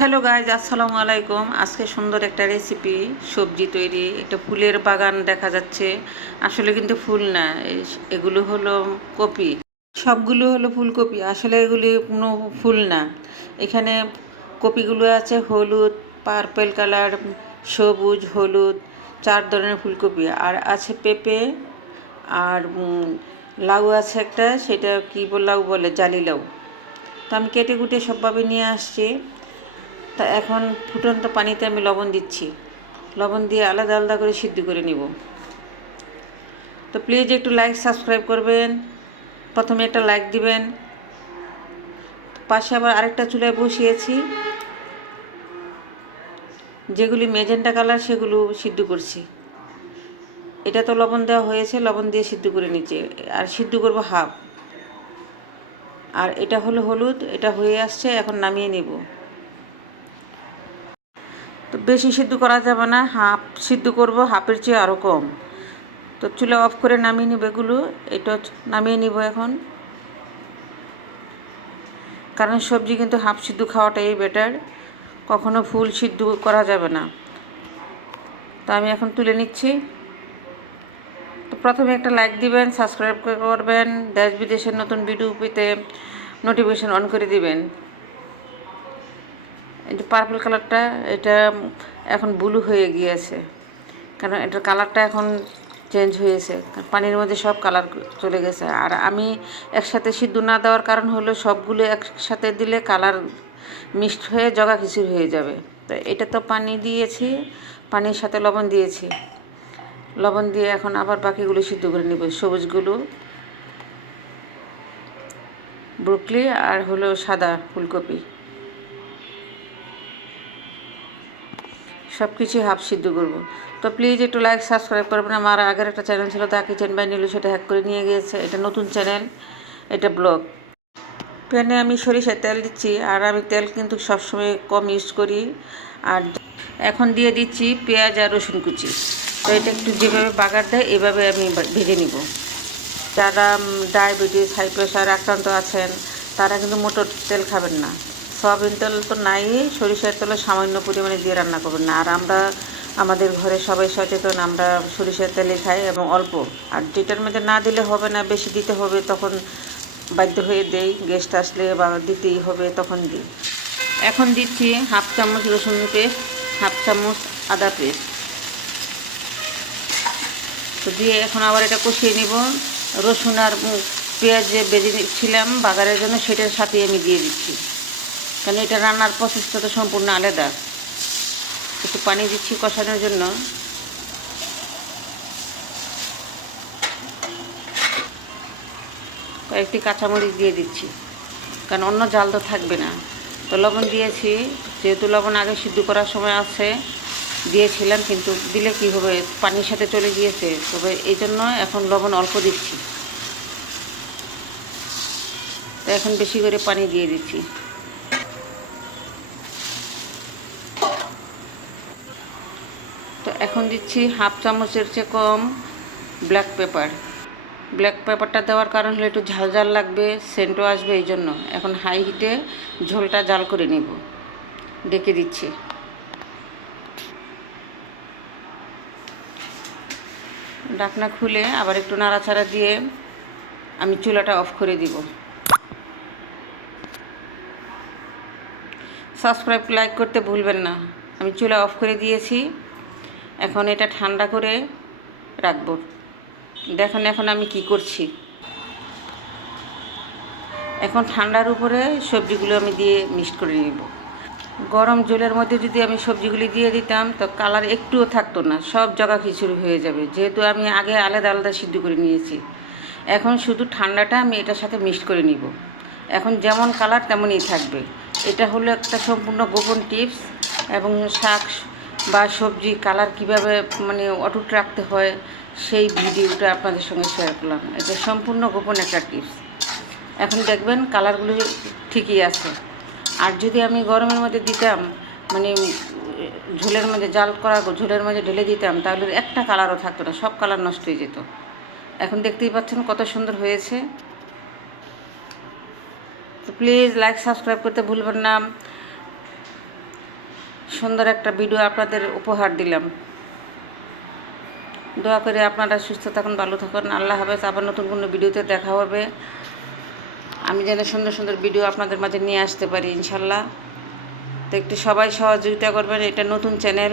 Hello guys আসসালামু আলাইকুম। আজকে সুন্দর একটা রেসিপি সবজি তৈরি, একটা ফুলের বাগান দেখা যাচ্ছে। আসলে কিন্তু ফুল না এগুলো হলো কপি। সবগুলো হলো ফুলকপি, আসলে এগুলি কোনো ফুল না। এখানে কপিগুলো আছে হলুদ পার্পেল কালার সবুজ, হলুদ, চার ধরনের ফুলকপি। আর আছে পেঁপে, আর লাউ আছে একটা, সেটা কি বল- লাউ বলে, জালি লাউ। তো আমি কেটে কুটে সবভাবে নিয়ে আসছি। তা এখন ফুটন্ত পানিতে আমি লবণ দিচ্ছি। লবণ দিয়ে আলাদা আলাদা করে সিদ্ধ করে নিব। তো প্লিজ একটু লাইক সাবস্ক্রাইব করবেন। প্রথমে একটা লাইক দিবেন। পাশে আবার আরেকটা চুলায় বসিয়েছি। যেগুলি মেজেন্টা কালার সেগুলো সিদ্ধ করছি। এটা তো লবণ দেওয়া হয়েছে, লবণ দিয়ে সিদ্ধ করে নিচ্ছে। আর সিদ্ধ করব হাফ আর এটা হলো হলুদ, এটা হয়ে আসছে, এখন নামিয়ে নিব। তো বেশি সিদ্ধ করা যাবে না, হাফ সিদ্ধ করব, হাফের চেয়ে আরও কম। তো চুলা অফ করে নামিয়ে নিব এগুলো, এটা নামিয়ে নিব এখন। কারণ সবজি কিন্তু হাফ সিদ্ধ খাওয়াটাই বেটার কখনো ফুল সিদ্ধ করা যাবে না। তো আমি এখন তুলে নিচ্ছি। তো প্রথমে একটা লাইক দিবেন সাবস্ক্রাইব করবেন দেশ বিদেশের নতুন ভিডিও পেতে নোটিফিকেশন অন করে দিবেন। যে পার্পল কালারটা এটা এখন ব্লু হয়ে গিয়েছে। কারণ এটার কালারটা এখন চেঞ্জ হয়েছে। পানির মধ্যে সব কালার চলে গেছে। আর আমি একসাথে সিদ্ধ না দেওয়ার কারণ হলো সবগুলো একসাথে দিলে কালার মিক্সড হয়ে জগা খিচুড়ি হয়ে যাবে। তো এটা তো পানি দিয়েছি, পানির সাথে লবণ দিয়েছি। লবণ দিয়ে এখন আবার বাকিগুলো সিদ্ধ করে নেব, সবুজগুলো। ব্রুকলি আর হলো সাদা ফুলকপি। সব কিছুই হাফ সিদ্ধ করব। তো প্লিজ একটু লাইক সাবস্ক্রাইব করবেন। আমার আগের একটা চ্যানেল ছিল তা কিচেন বাই নিল সেটা হ্যাক করে নিয়ে গিয়েছে। এটা নতুন চ্যানেল এটা ব্লগ প্যানে আমি সরিষার তেল দিচ্ছি, আর আমি তেল কিন্তু সবসময় কম ইউজ করি। আর এখন দিয়ে দিচ্ছি পেঁয়াজ আর রসুন কুচি। তো এটা একটু যেভাবে বাগার দেয়, এভাবে আমি ভেজে নিব। যারা ডায়াবেটিস হাই প্রেশার আক্রান্ত আছেন, তারা কিন্তু মোটর তেল খাবেন না। সয়াবিন তেল তো নাই, সরিষার তেলও সামান্য পরিমাণে দিয়ে রান্না করবেন না। আর আমরা আমাদের ঘরে সবাই সচেতন, আমরা সরিষার তেলে খাই এবং অল্প। আর যেটার মধ্যে না দিলে হবে না, বেশি দিতে হবে তখন বাধ্য হয়ে দেই গেস্ট আসলে বা দিতেই হবে তখন দিই। এখন দিচ্ছি হাফ চামচ রসুন পেস্ট, হাফ চামচ আদা পেস্ট। তো দিয়ে এখন আবার এটা কষিয়ে নিব। রসুন আর পেঁয়াজ যে বেজে ছিলাম বাগারের জন্য সেটার সাথে আমি দিয়ে দিচ্ছি। কারণ এটা রান্নার প্রসেসটা তো সম্পূর্ণ আলাদা। একটু পানি দিচ্ছি কষানোর জন্য। কয়েকটি কাঁচামরিচ দিয়ে দিচ্ছি। কারণ অন্য জাল তো থাকবে না। তো লবণ দিয়েছি। যেহেতু লবণ আগে সিদ্ধ করার সময় আছে, দিয়েছিলাম, কিন্তু দিলে কি হবে? পানির সাথে চলে গিয়েছে। তবে এই জন্য এখন লবণ অল্প দিচ্ছি। তো এখন বেশি করে পানি দিয়ে দিচ্ছি। তো এখন দিচ্ছি হাফ চামচের চেয়ে কম ব্ল্যাক পেপার ব্ল্যাক পেপারটা দেওয়ার কারণ হলো একটু ঝাল ঝাল লাগবে, সেন্টও আসবে এই জন্য। এখন হাই হিটে ঝোলটা জাল করে নিব। ডেকে দিচ্ছি। ডাকনা খুলে আবার একটু নাড়াচাড়া দিয়ে আমি চুলাটা অফ করে দিব। সাবস্ক্রাইব লাইক করতে ভুলবেন না। আমি চুলা অফ করে দিয়েছি। এখন এটা ঠান্ডা করে রাখব। দেখেন এখন আমি কি করছি। এখন ঠান্ডার উপরে সবজিগুলো আমি দিয়ে মিক্সড করে নিব। গরম জলের মধ্যে যদি আমি সবজিগুলি দিয়ে দিতাম, তো কালার একটুও থাকতো না, সব জগা খিচুড়ি হয়ে যাবে। যেহেতু আমি আগে আলাদা আলাদা সিদ্ধ করে নিয়েছি। এখন শুধু ঠান্ডাটা আমি এটার সাথে মিক্সড করে নিব। এখন যেমন কালার তেমনই থাকবে। এটা হলো একটা সম্পূর্ণ গোপন টিপস এবং শাক বা সবজি কালার কীভাবে মানে অটুট রাখতে হয়, সেই ভিডিওটা আপনাদের সঙ্গে শেয়ার করলাম। এটা সম্পূর্ণ গোপন একটা টিপস এখন দেখবেন কালারগুলো ঠিকই আছে। আর যদি আমি গরমের মধ্যে দিতাম মানে ঝোলের মধ্যে জাল করা, ঝোলের মধ্যে ঢেলে দিতাম, তাহলে একটা কালারও থাকতো না, সব কালার নষ্ট হয়ে যেত। এখন দেখতেই পাচ্ছেন কত সুন্দর হয়েছে। তো প্লিজ লাইক সাবস্ক্রাইব করতে ভুলবেন না। সুন্দর একটা ভিডিও আপনাদের উপহার দিলাম। দোয়া করে আপনারা সুস্থ থাকুন, ভালো থাকুন। আল্লাহ হাফেজ, আবার নতুন কোনো ভিডিওতে দেখা হবে। আমি যেন সুন্দর সুন্দর ভিডিও আপনাদের মাঝে নিয়ে আসতে পারি, ইনশাল্লাহ। তো একটু সবাই সহযোগিতা করবেন, এটা নতুন চ্যানেল